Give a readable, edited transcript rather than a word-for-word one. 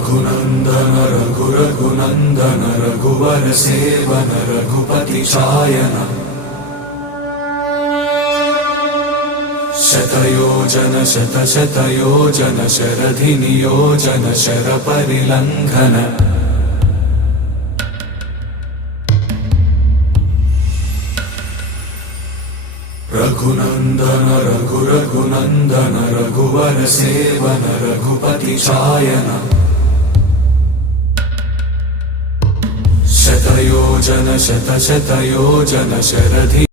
रघुनन्दन रघुनन्दन रघुवर seven Raghupati चायन शतयोजन शतशतयोजन शरधि नियोजन शरपरिलङ्घन रघुनन्दन रघुनन्दन रघुवर seven Raghupati चायन शतयोजन शतशतयोजन शरधि